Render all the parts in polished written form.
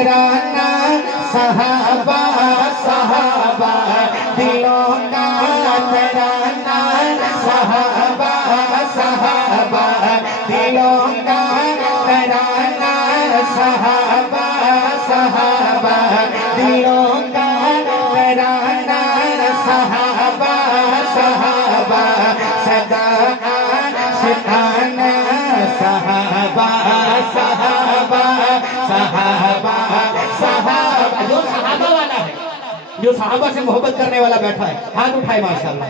तराना सहाबा सहाबा दिलों का तराना सहाबा सहाबा दिलों का तराना सहाबा सहाबा दिलों का तराना सहाबा सहाबा सदा आशिकाना सहाबा सहाबा सहाबा सहाबा। जो सहाबा वाला है, जो सहाबा से मोहब्बत करने वाला बैठा है, हाथ उठाए माशाल्लाह,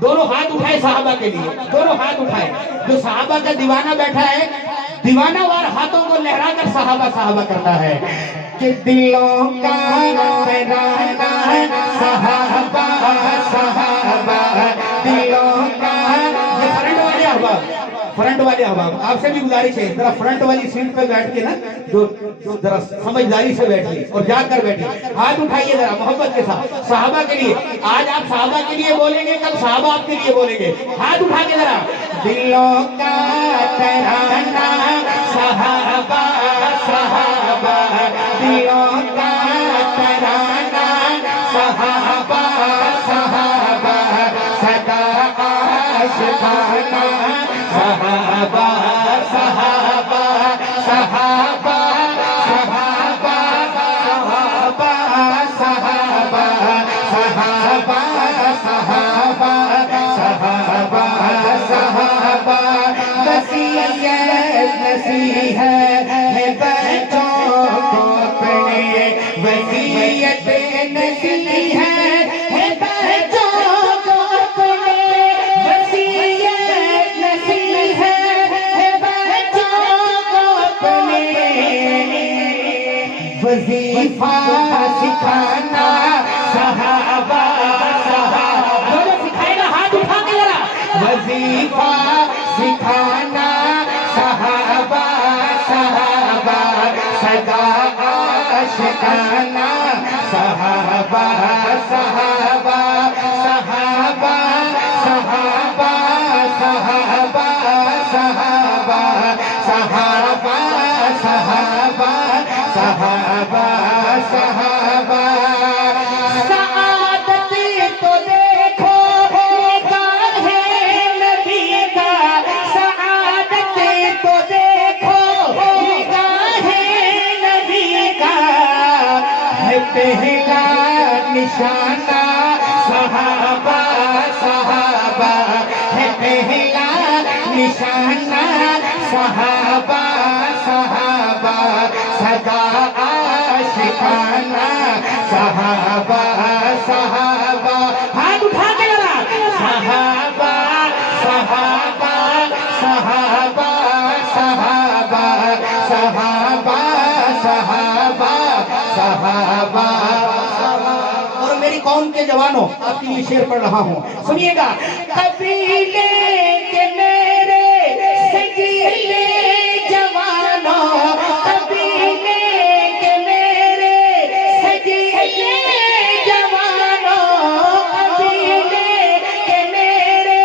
दोनों हाथ उठाए सहाबा के लिए, दोनों हाथ उठाए। जो सहाबा का दीवाना बैठा है, दीवाना वार हाथों को लहरा कर सहाबा सहाबा करना है कि दिलों का तराना सहाबा सहाबा दिलों का। ये फ्रंट वाले अहबाब आपसे भी गुजारिश है, जरा फ्रंट वाली सीट पे बैठ के ना, जो जरा समझदारी से बैठिए और जाकर बैठिए, हाथ उठाइए जरा मोहब्बत के साथ सहाबा के लिए। आज आप सहाबा के लिए बोलेंगे, कल सहाबा आपके लिए बोलेंगे। हाथ उठा के जरा, दिलों का तराना सहाबा सहाबा दिलों का तराना सहाबा सहाबा सदा आशिकाना सहाबा सहाबा सहाबा सहाबा सहाबा सहाबा सहाबा सहाबा सहाबा सहाबा। वसीयत नसीहत है बच्चों को अपने, वसीयत नसीहत है बच्चों को अपने, वसीयत नसीहत है बच्चों को अपने। वजीफा सिखाना सहाबा सहाबा, जो सिखाएगा हाथ उठा के जरा, वजीफा सिखाना सहाबा सहाबा सदा आशिकाना सहाबा सहाबा सहाबा सहाबा सहाबा सहाबा सहाबा सहाबा सहाबा सहाबा। सआदत तो देखो निगाहे नबी का, सआदत तो देखो निगाहे नबी का, है पहला निशाना सहाबा सहाबा, है पहला निशाना सहाबा सहाबा सदा आशिकाना सहाबा सहाबा। हाथ उठा के जरा, सहाबा सहाबा सहाबा सहाबा सहाबा सहाबा सहाबा। और मेरी कौम के जवानों, आपके लिए शेर पढ़ रहा हूँ, सुनिएगा। कबीले के मेरे सजीले जवानों, कबीले के मेरे सजीले जवानों, कबीले के मेरे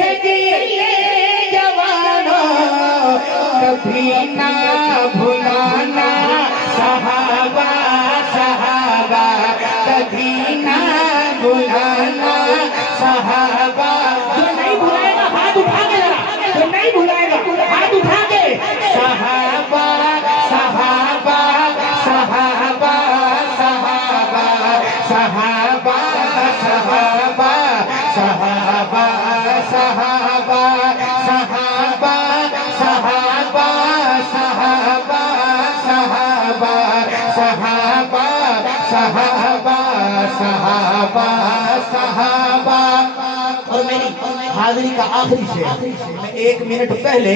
सजीले जवानों, कभी ना भुलाना सहाबा सहाबा, कभी ना भुलाना सहाबा। जो नहीं भुलाएगा हाथ उठा के जरा, जो नहीं भुलाएगा हाथ उठा के, सहाबा सहाबा सहाबा सहाबा सहाबा सहाबा सहाबा सहाबा सहाबा सहाबा सहाबा सहाबा सहाबा सहाबा सहाबा सहाबा। और मेरी हाजिरी का आखिरी शेर, मैं 1 मिनट पहले,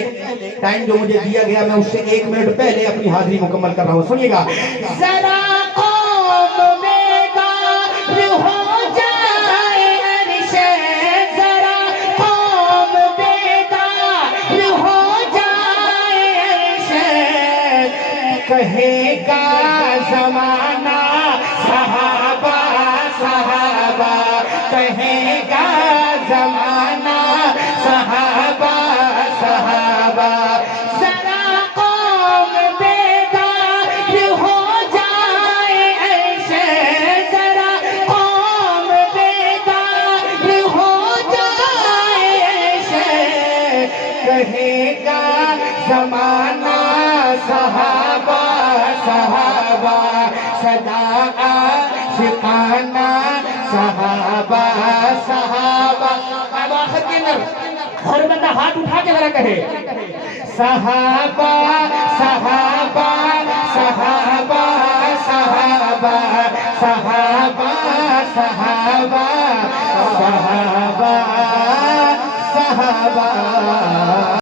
टाइम जो मुझे दिया गया मैं उससे 1 मिनट पहले अपनी हाजिरी मुकम्मल कर रहा हूँ, सुनिएगा। जरा कौम में गार हो जाए अरशे, जरा कौम में गार हो जाए अरशे, कहेगा जमाना सहाबा सहाबा, कहेगा जमाना सहाबा सहाबा। जरा कौम बेदार हो कहेगा जमाना सहाबा सहाबा सदा आशिकाना सहाबा सहाबा। अब आखिर के अंदर हर बंदा हाथ उठा के जरा कहे सहाबा सहाबा सहाबा सहाबा सहाबा सहाबा सहाबा सहाबा।